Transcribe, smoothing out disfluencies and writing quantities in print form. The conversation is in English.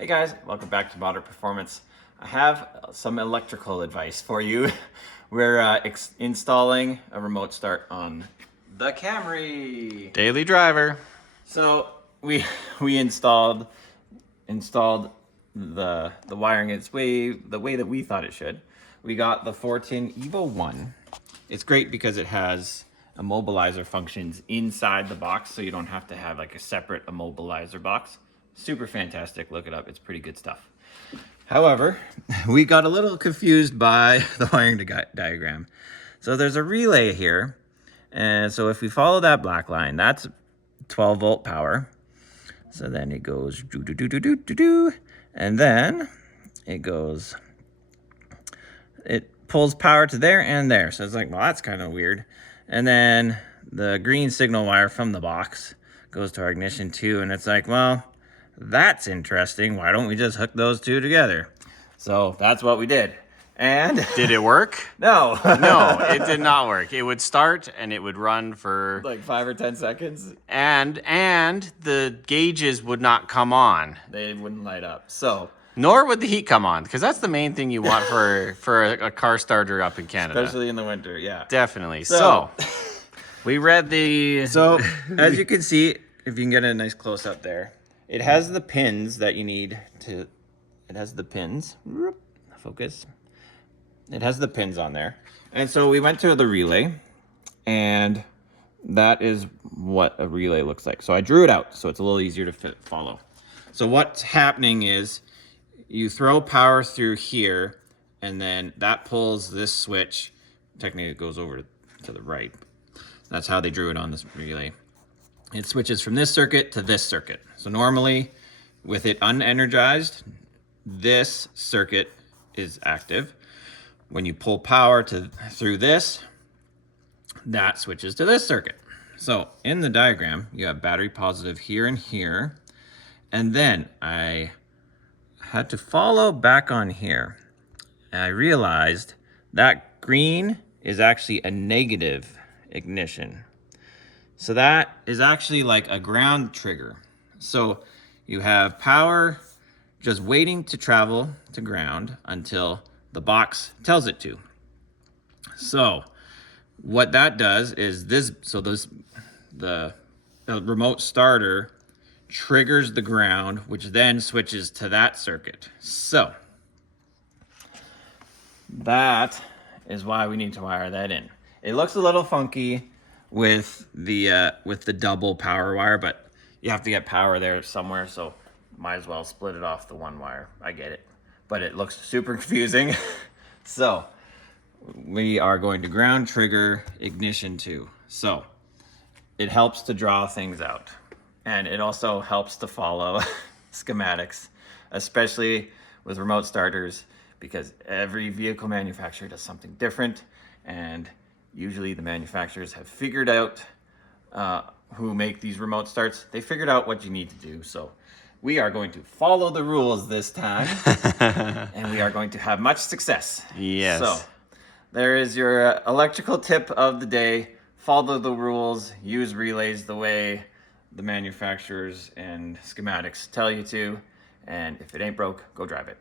Hey guys, welcome back to Modern Performance. I have some electrical advice for you. We're installing a remote start on the Camry. Daily driver. So we installed the wiring the way that we thought it should. We got the Fortin Evo 1. It's great because it has immobilizer functions inside the box, so you don't have to have like a separate immobilizer box. Super fantastic. Look it up. It's pretty good stuff. However, we got a little confused by the wiring diagram. So there's a relay here. And so if we follow that black line, that's 12 volt power. So then it goes do do do do do do do, and then it pulls power to there and there. So it's like, well, that's kind of weird. And then the green signal wire from the box goes to our ignition too, and it's like, well, that's interesting. Why don't we just hook those two together? So that's what we did. And did it work? No. No, it did not work. It would start and it would run for like 5 or 10 seconds. And the gauges would not come on. They wouldn't light up. So nor would the heat come on, because that's the main thing you want for a car starter up in Canada. Especially in the winter, yeah. Definitely. So we read the... So as you can see, if you can get a nice close up there, it has the pins that you need to... It has the pins. Focus. It has the pins on there. And so we went to the relay, and that is what a relay looks like. So I drew it out so it's a little easier to follow. So what's happening is you throw power through here, and then that pulls this switch. Technically, it goes over to the right. That's how they drew it on this relay. It switches from this circuit to this circuit. So normally, with it unenergized, this circuit is active. When you pull power through this, that switches to this circuit. So in the diagram, you have battery positive here and here. And then I had to follow back on here. And I realized that green is actually a negative ignition. So that is actually like a ground trigger. So you have power just waiting to travel to ground until the box tells it to. So what that does is the remote starter triggers the ground, which then switches to that circuit. So that is why we need to wire that in. It looks a little funky with the double power wire, but you have to get power there somewhere, so might as well split it off the one wire. I get it, but it looks super confusing. So we are going to ground trigger ignition 2. So it helps to draw things out, and it also helps to follow schematics, especially with remote starters, because every vehicle manufacturer does something different, and usually the manufacturers have figured out who make these remote starts. They figured out what you need to do. So we are going to follow the rules this time, and we are going to have much success. Yes. So there is your electrical tip of the day. Follow the rules, use relays the way the manufacturers and schematics tell you to, and if it ain't broke, go drive it.